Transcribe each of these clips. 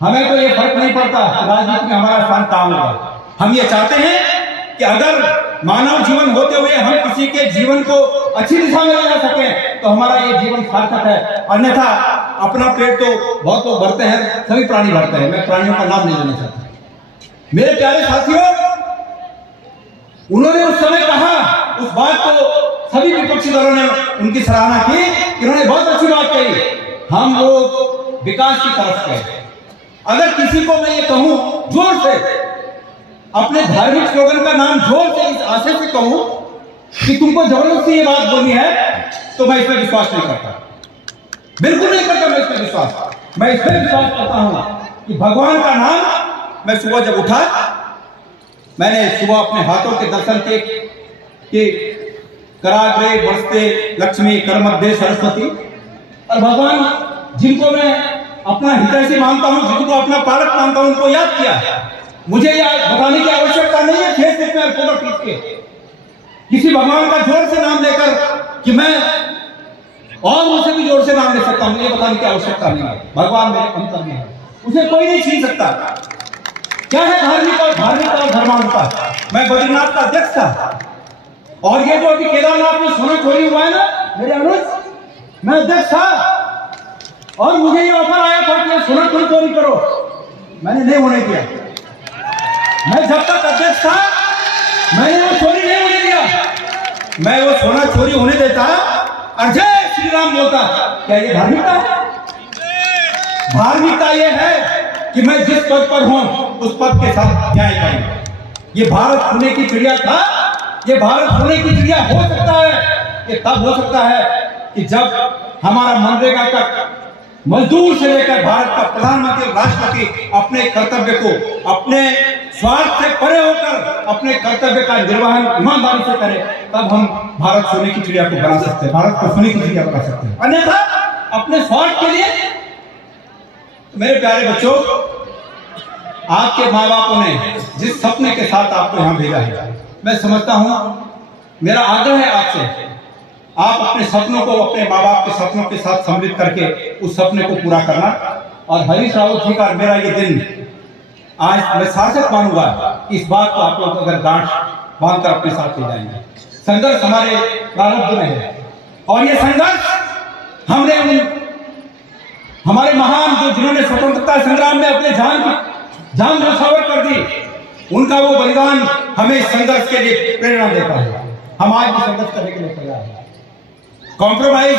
हमें तो ये फर्क नहीं पड़ता राजनीति में हमारा स्थान कहाँ होगा। हम ये चाहते हैं कि अगर मानव जीवन होते हुए हम किसी के जीवन को अच्छी दिशा में ले जा सकें तो हमारा ये जीवन सार्थक है। अन्यथा अपना पेट तो बहुत लोग भरते हैं, सभी प्राणी भरते हैं, मैं प्राणियों का नाम नहीं लेना चाहता। मेरे प्यारे साथियों, उन्होंने उस समय कहा, उस बात को सभी विपक्षी दलों ने उनकी सराहना की, इन्होंने बहुत अच्छी बात कही, हम लोग विकास की तरफ गए। अगर किसी को मैं ये कहूं जोर से, अपने धार्मिक स्लोगन का नाम जोर से इस आशय से कहूं कि तुमको जबरदस्ती ये बात बोलनी है, तो मैं इसमें विश्वास नहीं करता, बिल्कुल नहीं करता मैं इसमें विश्वास। मैं इसमें विश्वास करता हूं कि भगवान का नाम, मैं सुबह जब उठा, मैंने सुबह अपने हाथों के दर्शन के कराग्रे वर्षते लक्ष्मी करमध्य सरस्वती, और भगवान जिनको मैं अपना हितैषी मानता हूं, जिनको अपना पालक मानता हूं, उनको याद किया। मुझे यह बताने की आवश्यकता नहीं है फेसबुक में फोटो खींच के किसी भगवान का जोर से नाम लेकर कि मैं और उसे भी जोर से नाम ले सकता हूं, मुझे बताने की आवश्यकता नहीं है। भगवान मेरे अंतर में है, उसे कोई नहीं छीन सकता। क्या है धार्मिक और धर्मांतर? मैं बद्रीनाथ का अध्यक्ष था, और ये जो अभी केदारनाथ में सोना चोरी हुआ है ना, मेरे अनुज, मैं अध्यक्ष था और मुझे ये ऑफर आया था कि सोना क्यों चोरी करो, मैंने नहीं होने दिया। मैं जब तक अध्यक्ष था मैंने वो चोरी नहीं होने दिया, मैं वो सोना चोरी होने देता और जय श्री राम बोलता। क्या ये धार्मिकता है? धार्मिकता ये है कि मैं जिस पद पर हूं उस पद के साथ न्याय करूं। ये भारत सोने की चिड़िया था, ये भारत सोने की चिड़िया हो सकता है, ये तब हो सकता है कि जब हमारा मनरेगा का मजदूर से लेकर भारत का प्रधानमंत्री राष्ट्रपति अपने कर्तव्य को, अपने स्वार्थ से परे होकर अपने कर्तव्य का निर्वहन ईमानदारी से करे, तब हम भारत सोने की चिड़िया को बना सकते हैं, भारत को सोने की चिड़िया बना सकते हैं। अन्यथा अपने स्वार्थ के लिए। मेरे प्यारे बच्चों, आपके माँ बापों ने जिस सपने के साथ आपको यहाँ भेजा है, मैं समझता हूँ, मेरा आग्रह है आपसे, आप अपने सपनों को अपने माँ बाप के सपनों के साथ सम्मिलित करके उस सपने को पूरा करना। और हरीश रावत जी का मेरा ये दिन आज मैं सार्थक मानूंगा, इस बात को आप लोग अगर गांठ बांधकर अपने साथ ले जाएंगे। संघर्ष हमारे प्रारब्ध में है, और ये संघर्ष हमने हमारे महान जो जिन्होंने स्वतंत्रता संग्राम में अपने जान न्यौछावर कर दी, उनका वो बलिदान हमें संघर्ष के लिए प्रेरणा देता है। हम आज भी संघर्ष करने के लिए तैयार हैं। कॉम्प्रोमाइज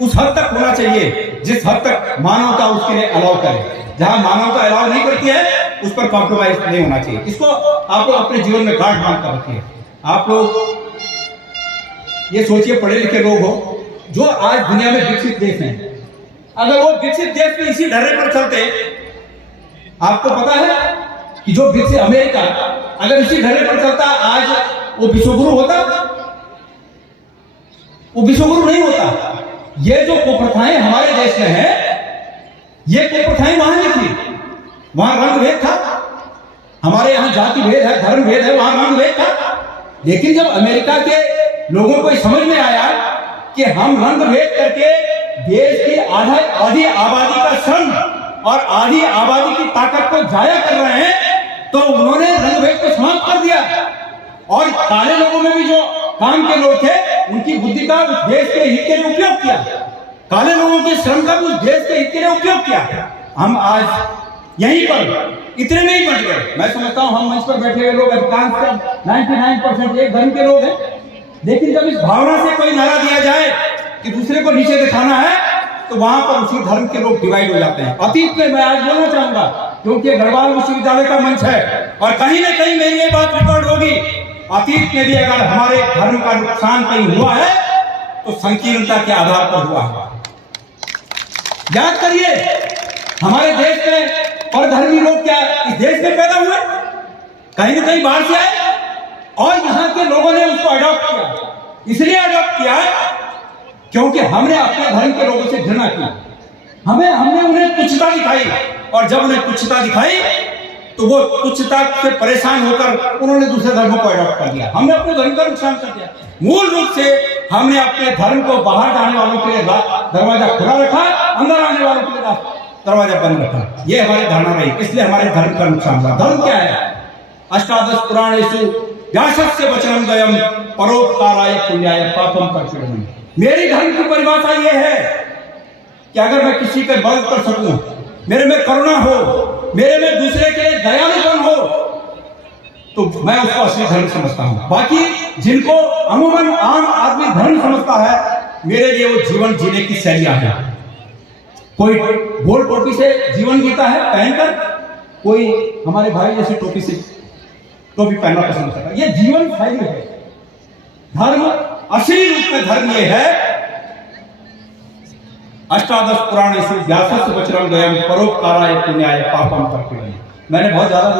उस हद तक होना चाहिए जिस हद तक मानवता उसके लिए अलाउ करे। जहां मानवता अलाउ नहीं करती है उस पर कॉम्प्रोमाइज नहीं होना चाहिए। इसको आप लोग अपने जीवन में गांठ बांध कर रखिए। आप लोग ये सोचिए, पढ़े लिखे लोग हो जो आज दुनिया में विकसित देश हैं, अगर वो विकसित देश में इसी ढर्रे पर चलते, आपको पता है कि जो विकसित अमेरिका अगर इसी ढर्रे पर चलता, आज वो विश्वगुरु होता? वो विश्वगुरु नहीं होता। ये जो कुप्रथाएं हमारे देश में है, ये कुप्रथाएं वहां नहीं थी। वहां रंग भेद था, हमारे यहाँ जाति भेद है, धर्म भेद है, वहां रंग भेद था। लेकिन जब अमेरिका के लोगों को समझ में आया कि हम रंग भेद करके देश की आधी आबादी का श्रम और आधी आबादी की ताकत को जाया कर रहे हैं, तो उन्होंने रंग भेद को समाप्त कर दिया। और काले लोगों में भी जो काम के लोग थे, उनकी बुद्धि का उस देश के हित के लिए उपयोग किया, काले लोगों के श्रम का उस देश के हित के लिए उपयोग किया। हम आज यहीं पर इतने में ही बट गए। मैं समझता हूं हम मंच पर बैठे हुए लोग अधिकांश 99% एक धर्म के लोग हैं, लेकिन जब इस भावना से कोई नारा दिया जाए कि दूसरे को नीचे दिखाना है, तो वहां पर उसी धर्म के लोग डिवाइड हो जाते हैं। अतीत में मैं आज बोलना चाहूंगा, क्योंकि गढ़वाल विश्वविद्यालय का मंच है और कहीं ना कहीं मेरी ये बात रिकॉर्ड होगी, अतीत में भी अगर हमारे धर्म का नुकसान कहीं हुआ है तो संकीर्णता के आधार पर हुआ है। याद करिए, हमारे देश में परधर्मी लोग क्या इस देश में पैदा हुए? कहीं ना कहीं बाहर से आए, और यहाँ के लोगों ने उसको अडॉप्ट किया। इसलिए अडॉप्ट किया क्योंकि हमने अपने धर्म के लोगों से घृणा की, हमने उन्हें तुच्छता दिखाई, और जब उन्हें तुच्छता दिखाई तो वो तुच्छता से परेशान होकर उन्होंने दूसरे धर्मों को अडॉप्ट कर दिया। हमने अपने धर्म का नुकसान कर दिया। मूल रूप से हमने अपने धर्म को बाहर जाने वालों के लिए दरवाजा खुला रखा, अंदर आने वालों के लिए दरवाजा बंद रखा। ये हमारी धारणा रही, इसलिए हमारे धर्म का नुकसान हुआ। धर्म क्या है? अष्टादश पुराणेषु व्यासस्य वचनं द्वयम् परोपकाराय पुण्याय पापम कर्तव्यम्। मेरी धर्म की परिभाषा ये है कि अगर मैं किसी का मदद कर सकूं, मेरे में करुणा हो, मेरे में दूसरे के लिए दयालुपन हो, तो मैं उसको असली धर्म समझता हूं। बाकी जिनको अमूमन आम आदमी धर्म समझता है, मेरे लिए वो जीवन जीने की शैलियां हैं। कोई गोल टोपी से जीवन जीता है पहनकर, कोई हमारे भाई जैसे टोपी से टोपी पहनना पसंद करता है। ये जीवन शैली है। धर्म असली रूप में धर्म ये है, अष्टादश पुराणेषु व्यासस्य वचनं द्वयम् परोपकाराय पुण्याय पापम कर्तव्यम्। मैंने बहुत ज्यादा